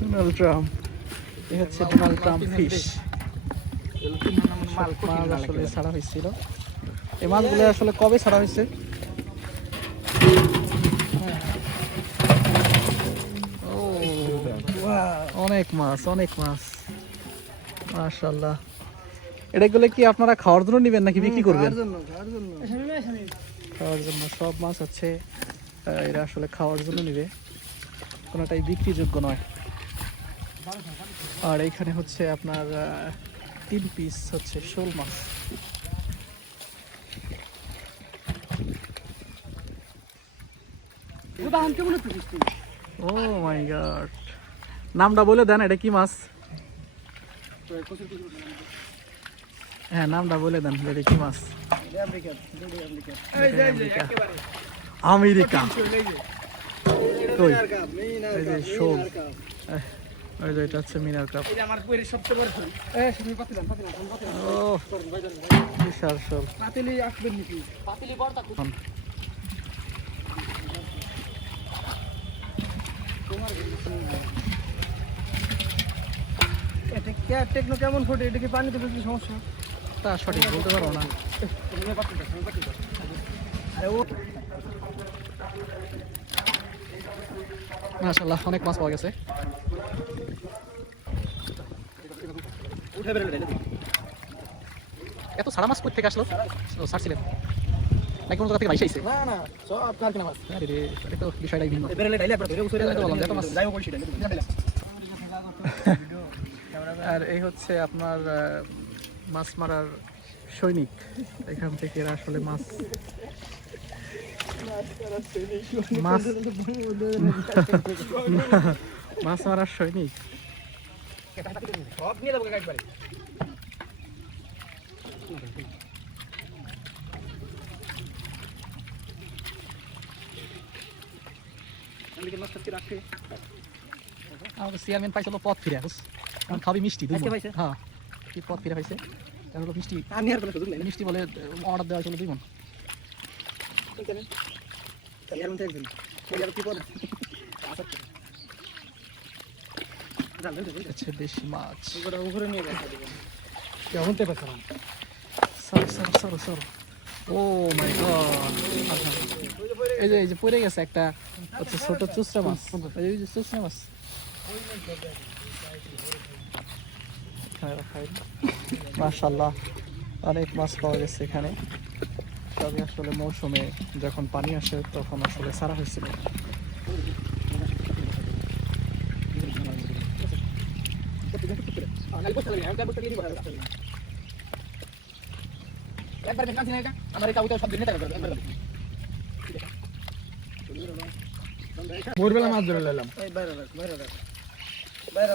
Donald Trump, এই হচ্ছে Donald Trump fish. মাছ আসলে ছাড়া হয়েছিল, এই মাছগুলো আসলে কবে ছাড়া হয়েছে? অনেক মাছ, অনেক মাছ, মাশাআল্লাহ। এটাগুলো কি আপনারা খাওয়ার জন্য নেবেন নাকি বিক্রি করবেন? খাওয়ার জন্য। সব মাছ হচ্ছে এরা আসলে খাওয়ার জন্য নেবে, কোনোটাই বিক্রিযোগ্য নয়। আর এইখানে হচ্ছে আপনার 3 পিস হচ্ছে শোল মাছ। ও মাই গড, নামটা বলে দেন, এটা কি মাছ? হ্যাঁ, নামটা বলে দেন, এটা কি মাছ? আমেরিকা। কই? এই যে শোল, ওই যে এটা হচ্ছে মিনার কাপ। ও বিশাল শোল। টেকনো কেমন ফোটে? এটা কি পানিতে বেশি সমস্যা? তা সঠিক বলতে পারবো না। মাশাআল্লাহ, অনেক মাছ পাওয়া গেছে। এত সারা মাছ কোথা থেকে আসলো? ছাড়ছিলেন নাকি কোনো জায়গা থেকে ভাইসা আইছে? না না, সব কার কিনা মাছ। আরে রে, এটা তো বিষয়টাই ভিন্ন। আর এই হচ্ছে আপনার মাছ মারার সৈনিক, এখান থেকে এরা আসলে মাছ মাছ মারার সৈনিক। সব নিয়ে যাবো একবারে। আমাদের চেয়ারম্যান পাইছিল পথ ফিরে, এখন খাবি মিষ্টি। হ্যাঁ, কি পথ ফিরে পাইছে, মিষ্টি। মিষ্টি বলে অর্ডার দেওয়া হয়েছিল 2 মণ। দেশি মাছ। ও মাই গড, এই যে পড়ে গেছে একটা হচ্ছে ছোট চুচড়া মাছ। এই যে চুচড়া মাছ মাশাআল্লাহ, অনেক মাছ পাওয়া গেছে এখানে। সবই আসলে মৌসুমে যখন পানি আসে তখন আসলে ছাড়া হয়েছিল। ভোরবেলা মাছ ধরে নিলাম। বাইরে